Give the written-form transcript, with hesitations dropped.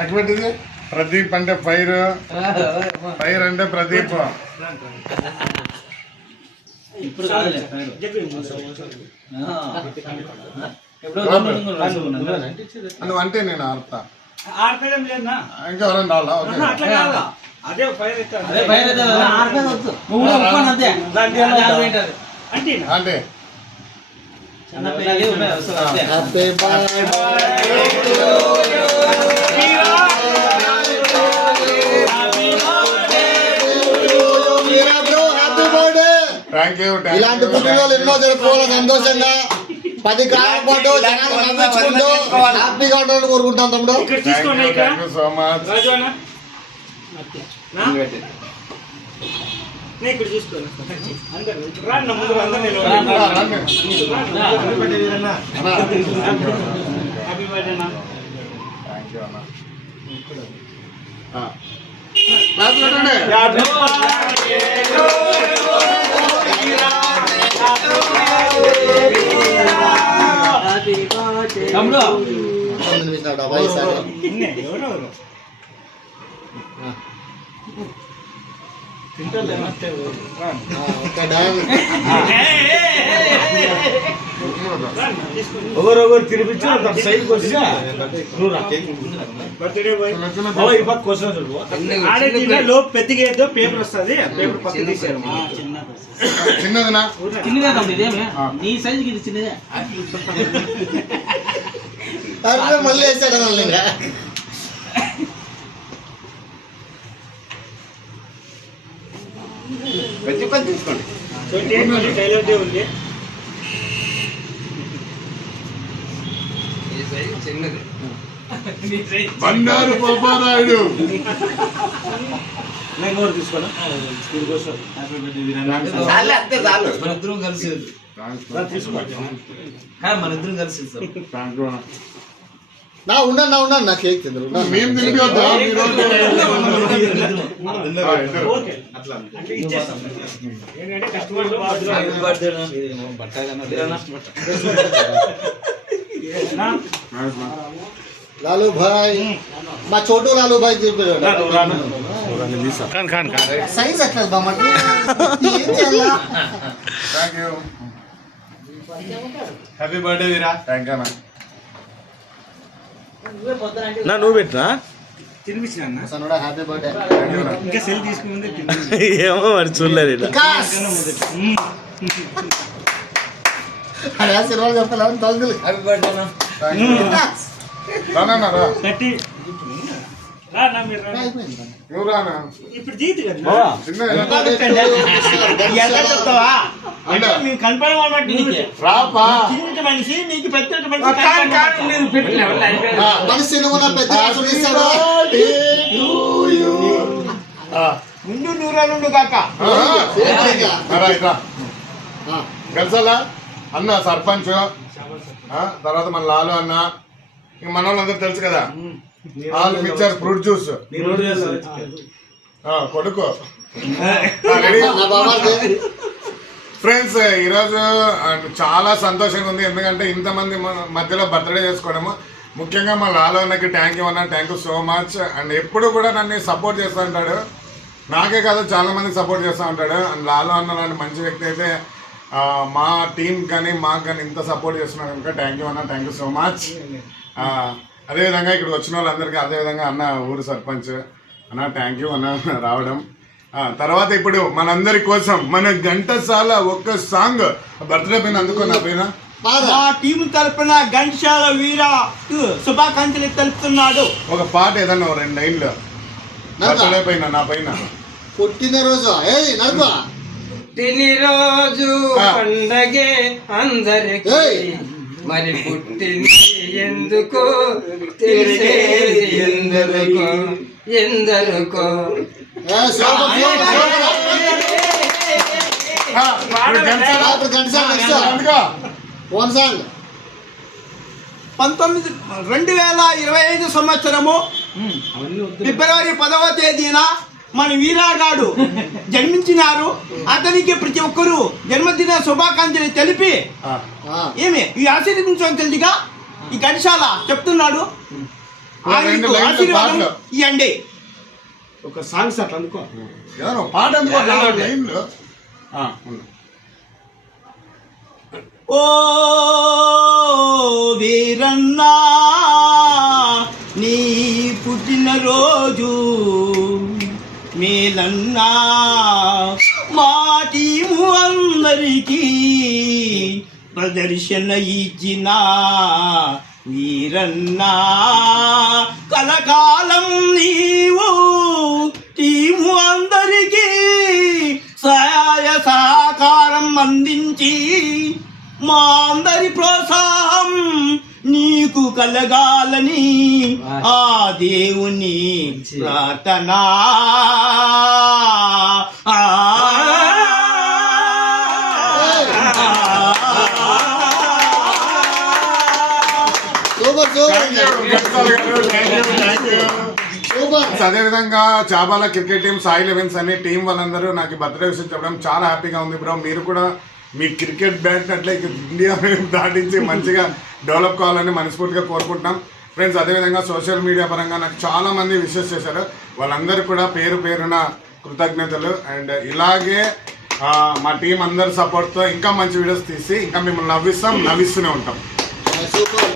అటువంటిది ప్రదీప్ అంటే ఫైర్ అంటే ప్రదీప్. నువ్వు అంటే నేను ఆడతా ఇంకెవరైనా రావాలా? అదే ఫైర్ అంటే ఇలాంటి పుట్టినరోజులు ఎన్నో జరుపుకోవాలి సంతోషంగా 10 కాలం పాటు హ్యాపీగా ఉండాలని కోరుకుంటాం తమ్ముడు. So much. ఇక్కడ చూసుకోండి. ఒకరొకరు తినిపించి సైడ్కి వచ్చి లోపు పెద్దగా ఏదో పేపర్ వస్తుంది. పేపర్ పక్కన తీసారు. చిన్నదినా నీ సైజుకి ఇది చిన్నదే. మళ్ళీ వేసాడు తీసుకోండి. డైలాగ్ ఉంది. బండారు పాపారాయుడు తీసుకోండి. మనిద్దరం కలిసి ఉండను నా కేక్ తిందరు మేము తిరిగి लालू भाई మా छोटू लालू भाई సైజ్ అట్లా happy birthday Veera. Thank you నా నువ్వు పెట్టినా తినిపించిన హ్యాపీ బర్త్డే ఇంకా సెల్ తీసుకుంది. ఏమో మరి చూడలేదు. సినిమా చెప్పాలి తొందరలు హ్యాపీ బర్త్డే ఇప్పుడు జీతు కదా మనిషి నీకు పెద్ద మనిషి ముందు నూరాలు కాక కలిసాలా అన్న సర్పంచ్, తర్వాత మన లాలు అన్న, ఇంక మన వాళ్ళందరూ తెలుసు కదా. వాళ్ళు మిక్చర్ ఫ్రూట్ జ్యూస్ కొడుకు. ఫ్రెండ్స్ ఈరోజు చాలా సంతోషంగా ఉంది. ఎందుకంటే ఇంతమంది మధ్యలో బర్త్డే చేసుకోవడము, ముఖ్యంగా మా లాలు అన్నకి థ్యాంక్ యూ అన్న. Thank you so much. And ఎప్పుడు కూడా నన్ను సపోర్ట్ చేస్తూ ఉంటాడు. నాకే కాదు చాలా మందికి సపోర్ట్ చేస్తూ ఉంటాడు. అండ్ లాలు అన్న లాంటి మంచి వ్యక్తి అయితే మా టీం కానీ మాకు కానీ ఇంత సపోర్ట్ చేస్తున్నాడు కనుక థ్యాంక్ యూ అన్న. Thank you so much. అదేవిధంగా ఇక్కడ వచ్చిన వాళ్ళందరికీ, అదేవిధంగా అన్న ఊరు సర్పంచ్ అన్న థ్యాంక్ యూ అన్న రావడం. తర్వాత ఇప్పుడు మనందరి కోసం మన ఘంటసాల ఒక్క సాంగ్ బర్త్డే పైన అందుకో నా పైన మా టీం తరపున ఘంటసాల వీర శుభాకాంక్షలు తెలుపుతున్నాడు. ఒక పాట ఏదన్నా 2 లైన్లు బర్త్డే పైన నా పైన. పుట్టినరోజు పుట్టినరోజు పండగే అందరికీ, మరి పుట్టింది ఎందుకో తెలిసేది ఎందరికో ఎందరికో. 2025 సంవత్సరము ఫిబ్రవరి 10వ తేదీన మన వీరాగాడు జన్మించినారు. అతనికి ప్రతి ఒక్కరూ జన్మదిన శుభాకాంక్షలు తెలిపి ఏమి ఈ ఆశీర్వదించడం తెలుసుగా ఈ గడిశాల చెప్తున్నాడు. ఆయనకు ఆశీర్వాదం ఇవ్వండి. ఒక సాంగ్స్ అట్లా అనుకో. ఎవరో పాట అనుకో, లైన్లో. ఓ వీరన్నా నీ పుట్టినరోజు మేలన్నా మా టీము అందరికీ ప్రదర్శన ఇచ్చిన వీరన్నా కలకాలం నీవు టీము అందరికీ సహాయ సహకారం అందించి మా అందరి ప్రోత్సాహం నీకు కలగాలని ఆ దేవుని ప్రార్థనా. Super super. అదేవిధంగా చాబాల క్రికెట్ టీం, సాయి లెవెన్స్ అనే టీం వాళ్ళందరూ నాకు బర్త్డే విషయం చెప్పడం చాలా హ్యాపీగా ఉంది బ్రో. మీరు కూడా మీ క్రికెట్ బ్యాట్ అట్లా ఇండియా దాటించి మంచిగా డెవలప్ కావాలని మనస్ఫూర్తిగా కోరుకుంటున్నాం ఫ్రెండ్స్. అదేవిధంగా సోషల్ మీడియా పరంగా నాకు చాలా మంది విషెస్ చేశారు. వాళ్ళందరూ కూడా పేరు పేరున కృతజ్ఞతలు. అండ్ ఇలాగే మా టీం అందరి సపోర్ట్తో ఇంకా మంచి వీడియోస్ తీసి ఇంకా మిమ్మల్ని నవ్విస్తూనే ఉంటాం. సూపర్.